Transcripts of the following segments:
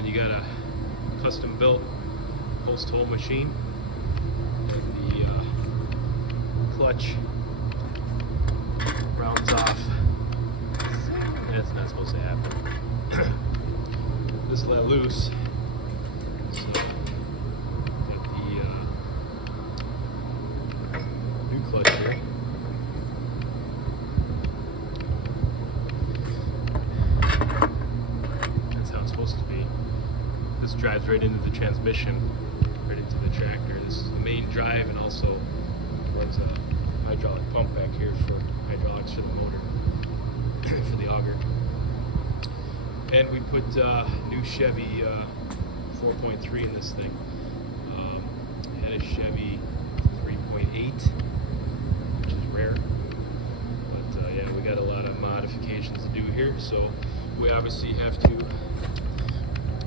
when you got a custom built post hole machine and the clutch rounds off. That's not supposed to happen. This let loose. So, got the new clutch here. That's how it's supposed to be. This drives right into the transmission, right into the tractor. This is the main drive, and also runs a hydraulic pump back here for hydraulics for the motor, for the auger. And we put new Chevy 4.3 in this thing. Had a Chevy 3.8, which is rare. But yeah, we got a lot of modifications to do here. So we obviously have to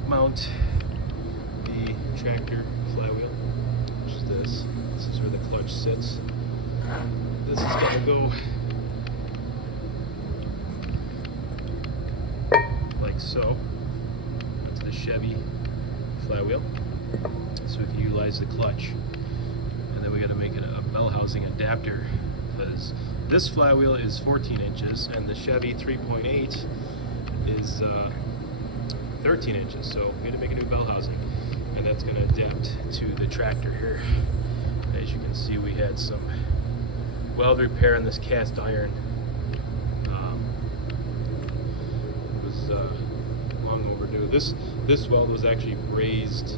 mount the tractor flywheel, which is this. This is where the clutch sits. This is gonna go like so onto the Chevy flywheel, so we can utilize the clutch. And then we got to make it a bell housing adapter, because this flywheel is 14 inches and the Chevy 3.8 is 13 inches. So we got to make a new bell housing, and that's going to adapt to the tractor here. As you can see, we had some weld repair on this cast iron. Long overdue. This weld was actually brazed.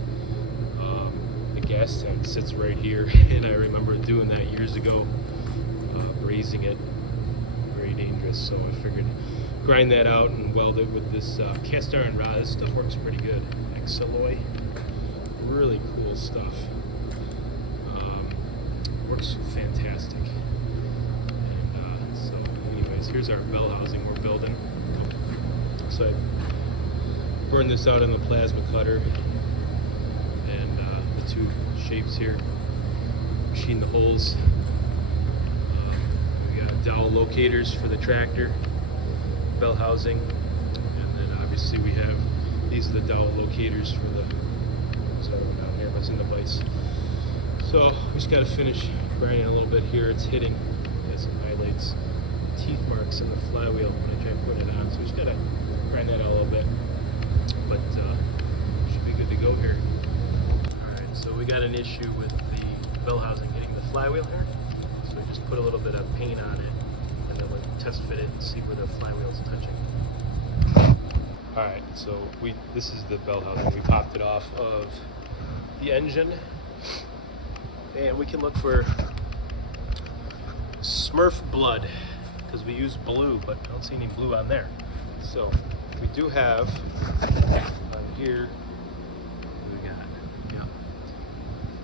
The gas tank sits right here, and I remember doing that years ago, brazing it. Very dangerous. So I figured grind that out and weld it with this cast iron rod. This stuff works pretty good. Xalloy, really cool stuff. Works fantastic. And so, anyways, here's our bell housing we're building. So I burned this out in the plasma cutter, and the two shapes here, machine the holes. We got dowel locators for the tractor, bell housing, and then obviously we have, these are the dowel locators for the, what's that one down here, what's in the vise. So we just got to finish grinding a little bit here. It's hitting, it some highlights, teeth marks in the flywheel when I try to put it on. So we just got to grind that out a little bit, but should be good to go here. Alright, so we got an issue with the bell housing hitting the flywheel here. So we just put a little bit of paint on it, and then we'll test fit it and see where the flywheel's touching. Alright, so this is the bell housing. We popped it off of the engine, and we can look for Smurf blood, because we use blue, but I don't see any blue on there. So we do have on here, what do we got? Yeah,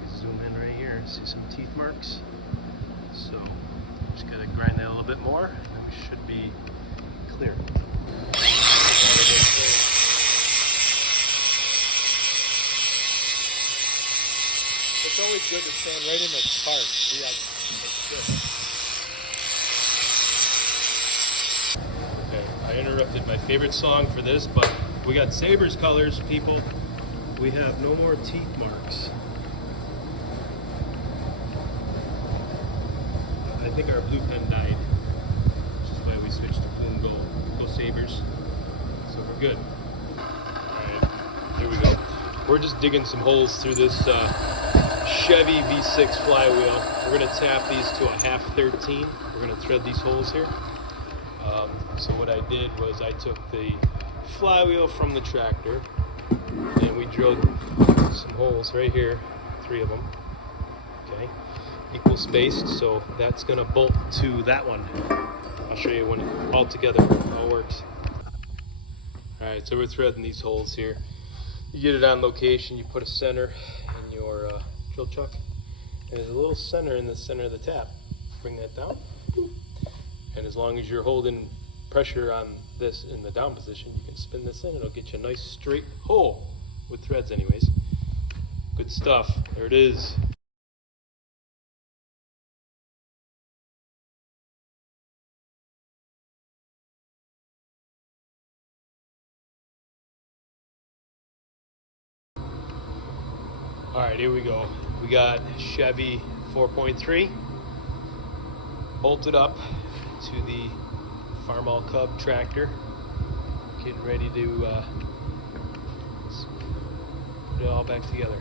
we zoom in right here, see some teeth marks. So just gotta grind that a little bit more, and then we should be clear. It's always good to stand right in the part. See, that's good. Okay, I interrupted my favorite song for this, but we got Sabres colors, people. We have no more teeth marks. I think our blue pen died, which is why we switched to blue and gold. Go Sabres. So we're good. Alright, here we go. We're just digging some holes through this Chevy V6 flywheel. We're going to tap these to a 1/2-13. We're going to thread these holes here. So what I did was I took the flywheel from the tractor, and we drilled some holes right here, 3 of them. Okay, equal spaced, so that's going to bolt to that one. I'll show you when it all together how it works. Alright, so we're threading these holes here. You get it on location, you put a center in your drill chuck, and there's a little center in the center of the tap. Bring that down, and as long as you're holding pressure on this in the down position, you can spin this in. It'll get you a nice straight hole with threads anyways. Good stuff. There it is. All right, here we go. We got Chevy 4.3 bolted up to the Farmall Cub tractor. Getting ready to put it all back together.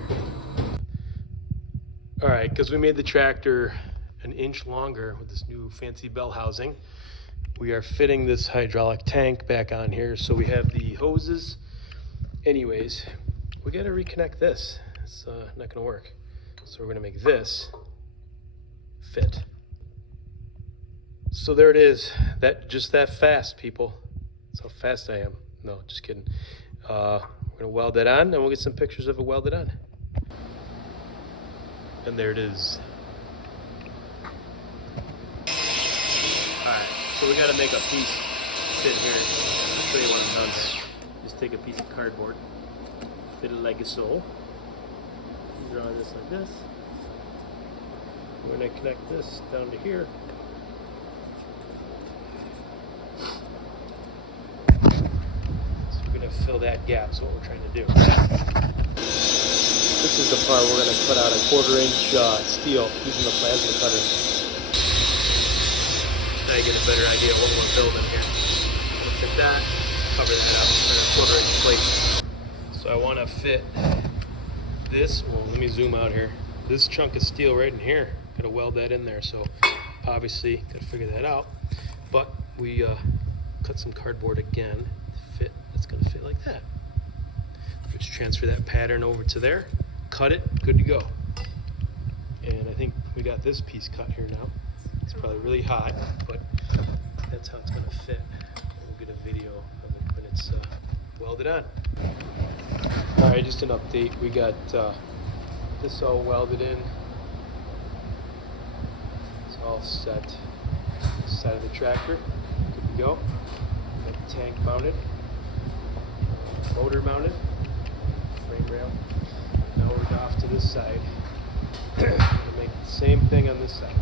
All right, because we made the tractor an inch longer with this new fancy bell housing, we are fitting this hydraulic tank back on here. So we have the hoses. Anyways, we got to reconnect this. It's not gonna work. So we're gonna make this fit. So there it is. Just that fast, people. That's how fast I am. No, just kidding. We're gonna weld it on, and we'll get some pictures of it welded on. And there it is. All right, so we gotta make a piece fit here. I'll show you what I'm done here. Just take a piece of cardboard, fit it like so. Draw this like this. We're going to connect this down to here. So we're going to fill that gap. Is what we're trying to do. This is the part we're going to cut out a 1/4" steel using the plasma cutter. Now you get a better idea of what we're building here. We'll fit that, cover that up with a 1/4" plate. So I want to fit this, well, let me zoom out here. This chunk of steel right in here, gotta weld that in there. So obviously, gotta figure that out. But we cut some cardboard again to fit. It's gonna fit like that. Just transfer that pattern over to there, cut it, good to go. And I think we got this piece cut here now. It's probably really hot, but that's how it's gonna fit. We'll get a video of it when it's welded on. All right, just an update. We got this all welded in. It's all set. This side of the tractor, good to go. Got the tank mounted, motor mounted, frame rail. Now we're off to this side. We're gonna make the same thing on this side.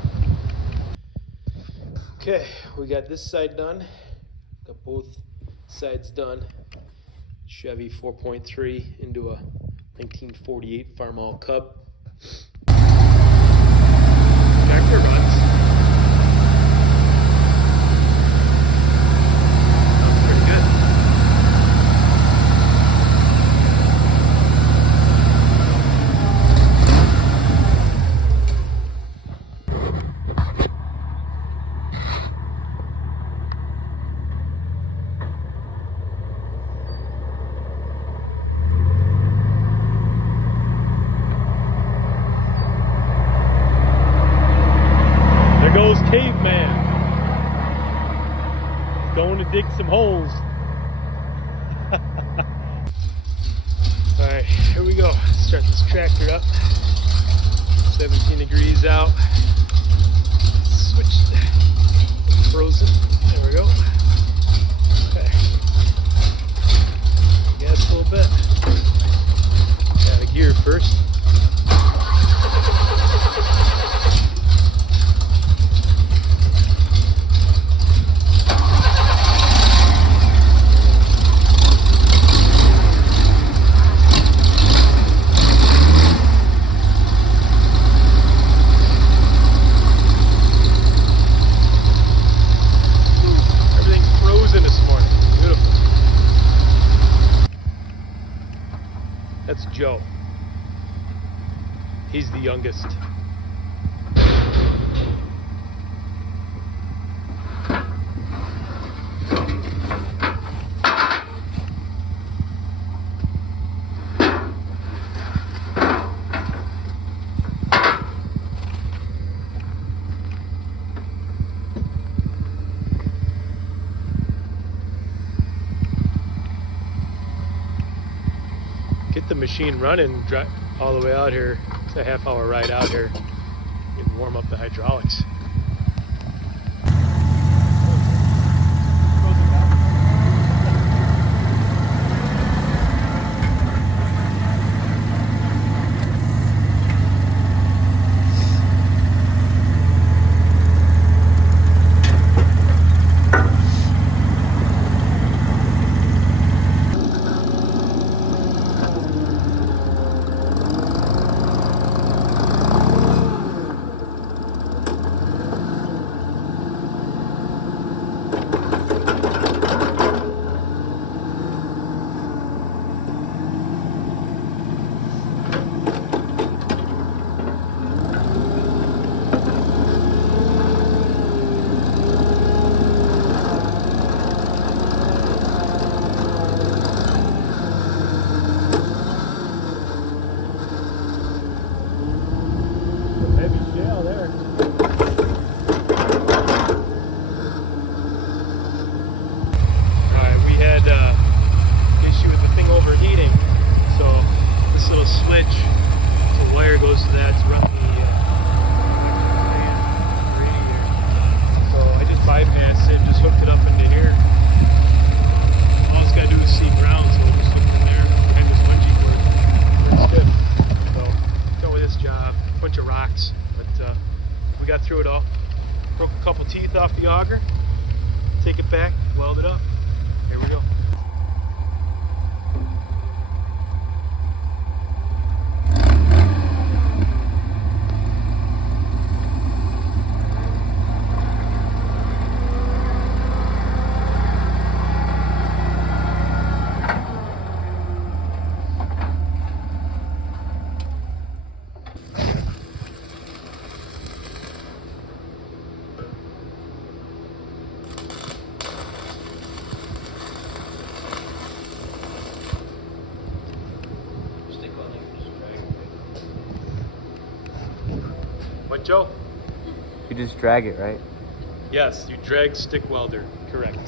Okay, we got this side done. Got both sides done. Chevy 4.3 into a 1948 Farmall Cub. Tractor runs. Sounds pretty good. Caveman going to dig some holes. All right, here we go. Start this tractor up. 17 degrees out. Switch. Frozen. There we go. Okay. Gas a little bit. Got a gear first. That's Joe. He's the youngest. Get the machine running, drive all the way out here. It's a half-hour ride out here and warm up the hydraulics. What, Joe? You just drag it, right? Yes, you drag stick welder, correct.